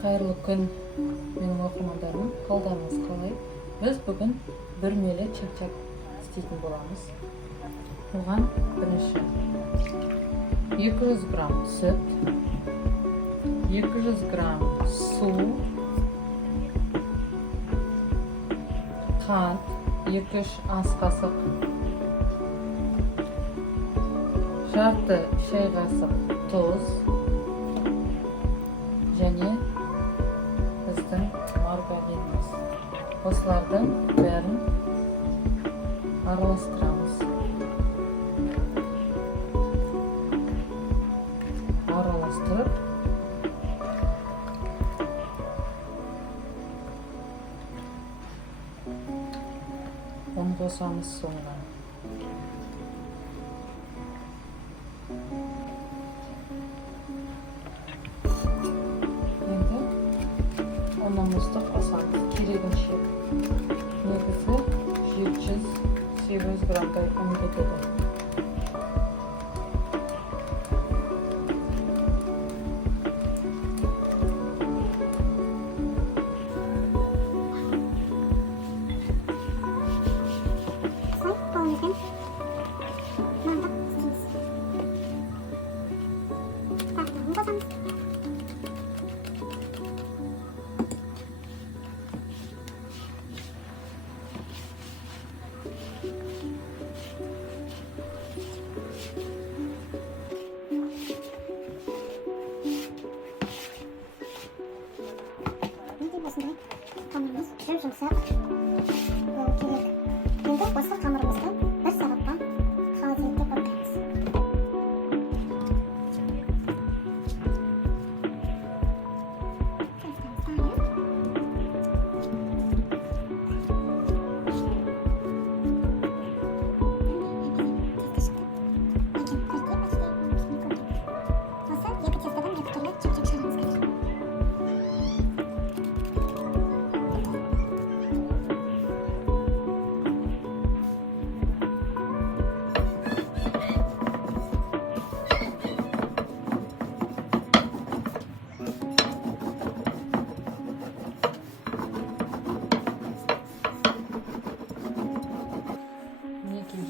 Қайырлы күн, менің оқырмандарым, қалдарыңыз қалай? Біз бүгін бір мейлі чак-чак істейтін боламыз. Оған бірінші 200 грамм сүт, 200 грамм су, қант, 2-3 ас қасық, жарты шай қасық тұз және біздің маргариніміз. Осылардың бәрін араластырамыз. Араластырып, оны қосамыз соңынан. Ұнымызды қосамыз керегінше. Негізі 700-800 граммдай ұн кетеді. Қамырымыз жұмсақ керек. Енді осы қамырымызды 1 сағаттан холодильникке қойып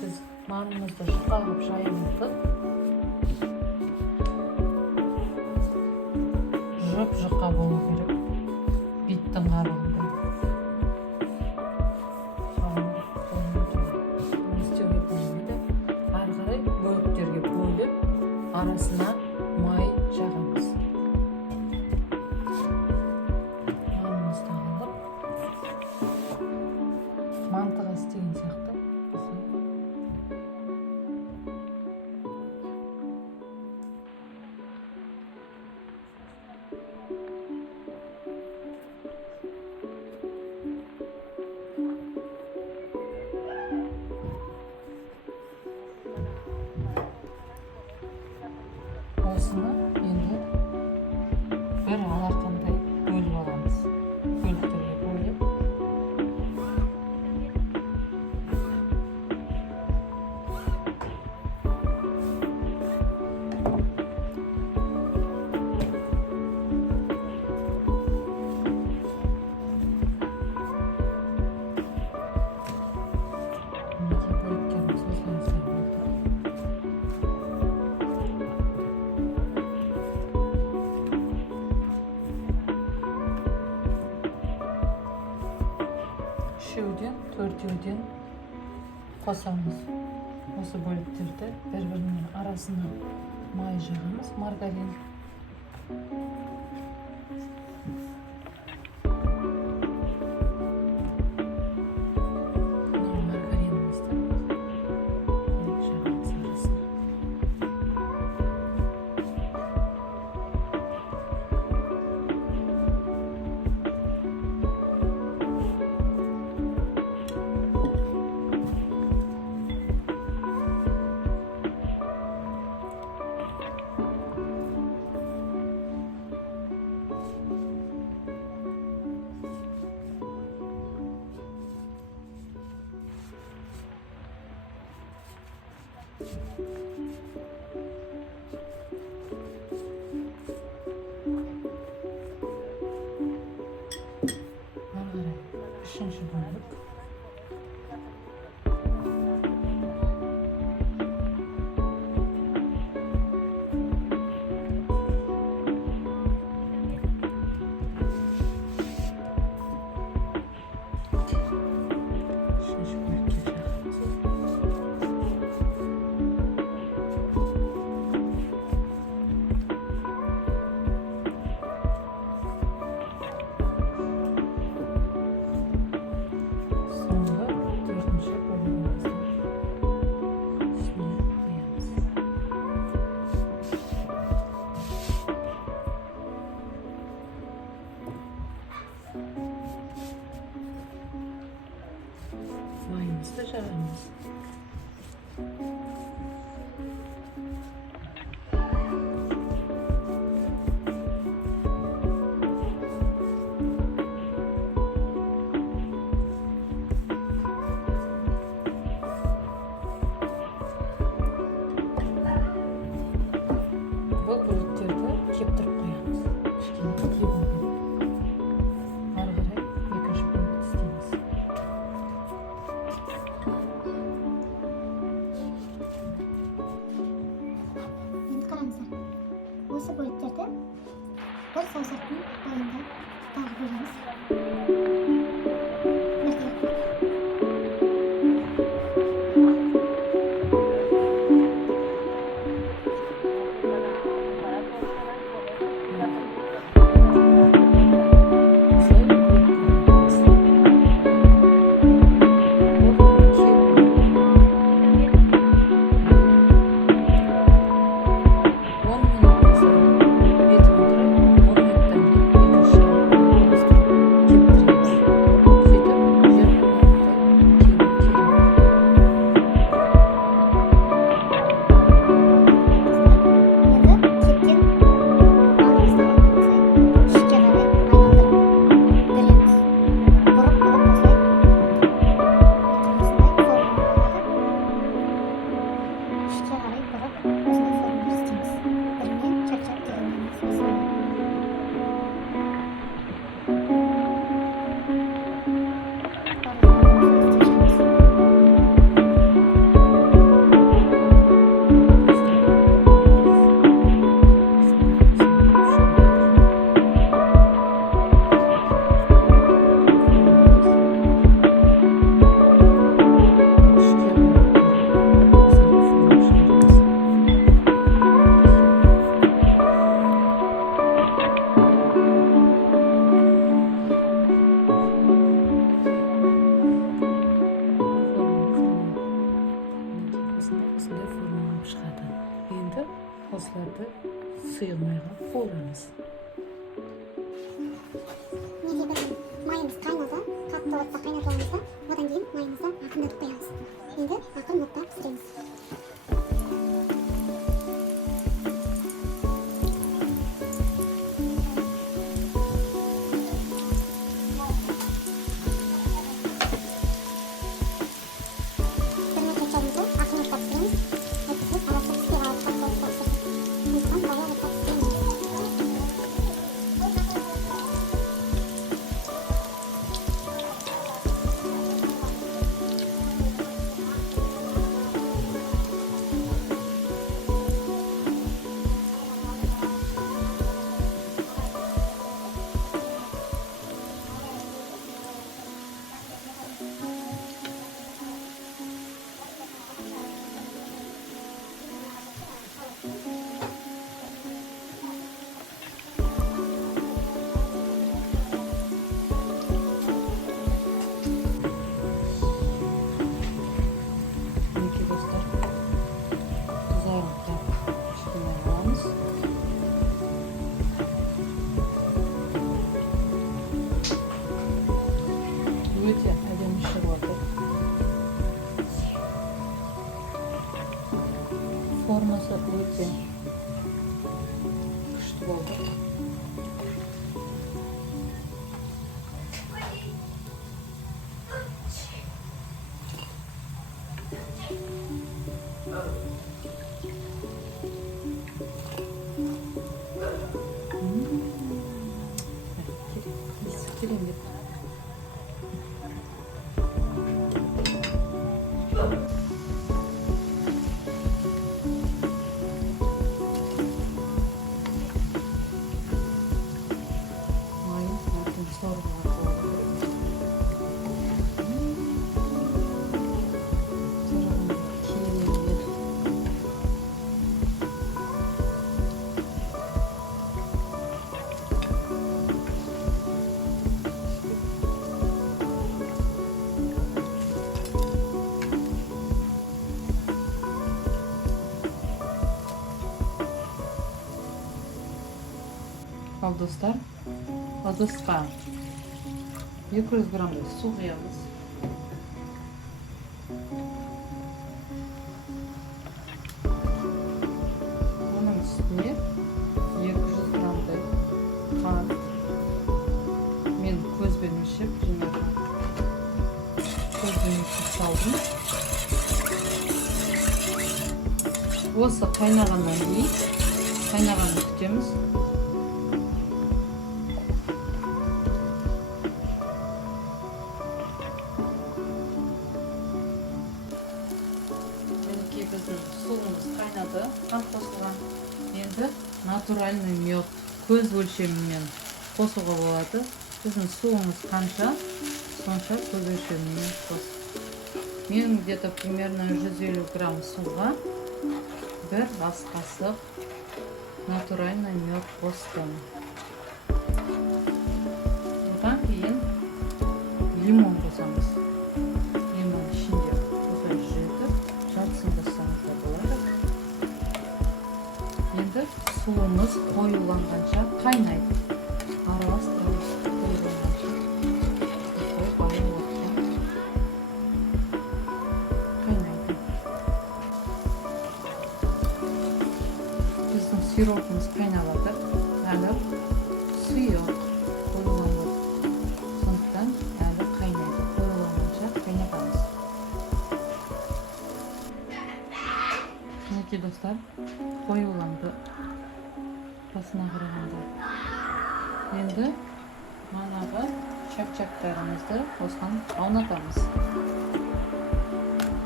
Біз нанымызды жұқа қылып жайылтып, жұп-жұқа болу керек. Биттің аралығында. Не істеуге болмайды. Ары қарай бөліктерге бөліп, арасына май жағамыз. Нанымызды алып, мантыға істеген сияқты. Осыны енді бір алақандай бөліп аламыз. Бөліктерге бөліп. Бөліктеріміз осылай болды. Үшеуден, төртеуден қосамыз. Осы бөліктерді бір-бірінің арасына май жағамыз, маргарин. Маргаринімізді жағамыз арасына. Bir sausakni oyunda tag'ib bo'lamiz. Soslarni sıyırmaya koyarız. Mayımız kaynadı. Katlı otda kaynatmamızda. Odan keyin mayımızda akımdatıp koyamiz. Endi akım otda pişiramiz. Forması öyle kışlı oldu. Al dostlar, ладошка 200 gramda su koyuyoruz. Bunun üstüne 200 gramda kan, men ko'zbен өлшеп, примерно ko'zбен өлшеп салдым. Осы қайнағаннан кейін қайнағанды күтеміз. Bizning suvimiz qaynadi, qand qo'shilgan. Endi naturalniy mед көз өлшемімен қосуға болады. Сіздің суыңыз қанша, сонша көз өлшемімен қос. Мен где-то примерно 150 грамм суға бір ас қасық натуральный мед қостым. Одан кейін лимон қосамыз. Лимон ішінде осылай жетіп, жартысын тастаңыз да болады. Енді суымыз қоюланғанша қайнайды. Араластырамыз қоюланғанша. Қойып алып қайнайды. Біздің сиропымыз қайнап жатыр. Әлі сұйық қоюланған жоқ. Сондықтан әлі қайнайды. Қоюланғанша қайнатамыз. Мінекей достар, қоюланды басына қарағанда. Енді манағы чак-чактарымызды осыған аунатамыз.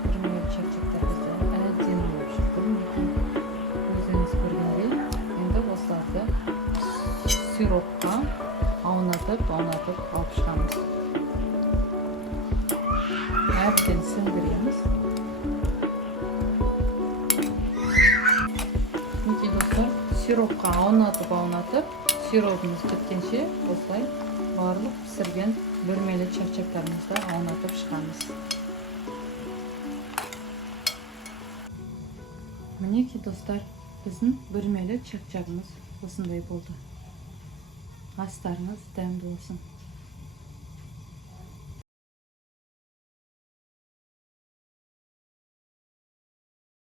Бүрмелі чак-чактарымызды әдемі болып шықты. Өздеріңіз көргендей, енді осыларды сиропқа аунатып алып шығамыз. Әбден сіңдіреміз. Мінекей достар, сиропқа аунатып, сиропымыз біткенше осылай барлық пісірген бүрмелі чак-чактарымызды аунатып шығамыз. Мінекей достар, біздің бүрмелі чак-чагымыз осындай болды. Астарыңыз дәмді болсын.